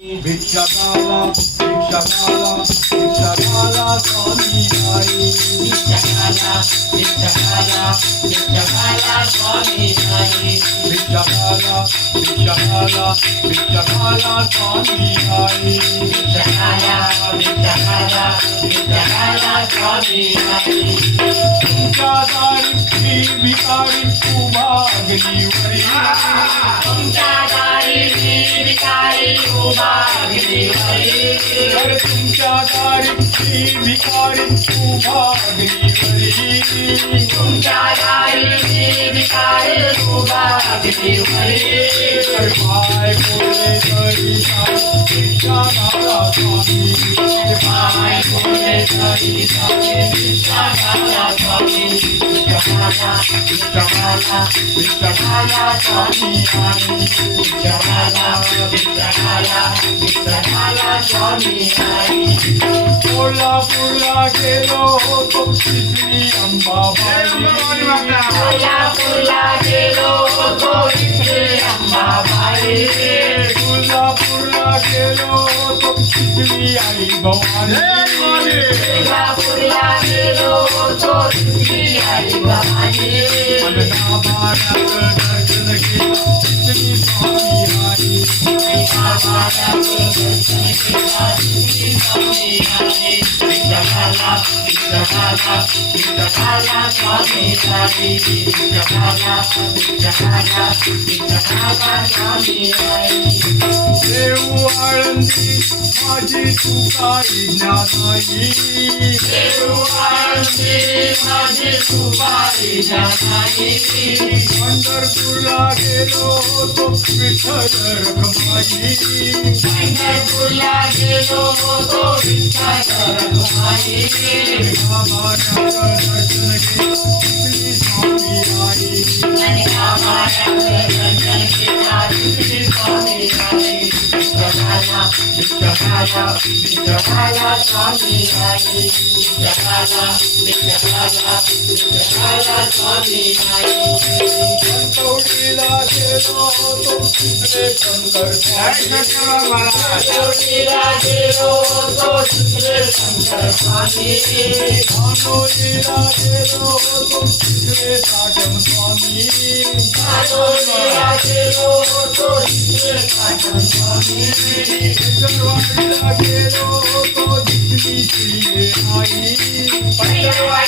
भिक्षकाला भिक्षकाला भिक्षकाला स्वामी आई भिक्षकाला भिक्षकाला भिक्षकाला स्वामी आई भिक्षकाला भिक्षकाला भिक्षकाला स्वामी आई भिक्षकाला भिक्षकाला भिक्षकाला स्वामी आई तुमच्या दारी मी भिकारी उभा अग्नीवरी तुमच्या दारी मी भिकारी उभा अग्नीवरी तर तुमच्या दारी मी भिकारी उभा अग्नीवरी तुमच्या दारी मी भिकारी उभा अग्नीवरी तर पाय कोणे तरी भिक्षकाला स्वामी पाय कोणे तरी भिक्षकाला स्वामी भिक्षकाला भिक्षकाला भिक्षकाला स्वामी आई भिक्षकाला भिक्षकाला भिक्षकाला स्वामी आई कोल्हापूरला गेलो होतो तिथली अंबाबाई कोल्हापूरला गेलो होतो तिथे अंबाबाई कोल्हापूरला गेलो होतो तिथली आई भवानी कोल्हापूरला गेलो होतो तिथली आई भवानी मननाभारात दर्शन घेतलं तिथली स्वामी आई भिक्षकाला भिक्षकाला भिक्षकाला स्वामी आई भिक्षकाला भिक्षकाला भिक्षकाला स्वामी आई देऊ आळंदी माझी तुकारी ज्ञानाई देऊ आळंदी माझी तुकारी ज्ञानाई पंढरपूरला गेलो होतो विठ्ठल रखमाई पंढरपूरला गेलो होतो विठ्ठल रखुमाई महाभारत दर्शन घेतलं तिथली स्वामी आई आणि आम्हाला दर्शन घेता तिथली स्वामी आई भिक्षकाला भिक्षकाला भिक्षकाला स्वामी आई भिक्षकाला भिक्षकाला भिक्षकाला स्वामी आई कणकवलीला गेलो होतो तिथले शंकर स्वामी कणकवलीला गेलो होतो तिथले शंकर स्वामी भानोलीला गेलो होतो तिथले साजन स्वामी भानोलीला गेलो होतो तिथले साजन स्वामी विसरवाडीला गेलो होतो तिथली श्री आई पैरवाडीला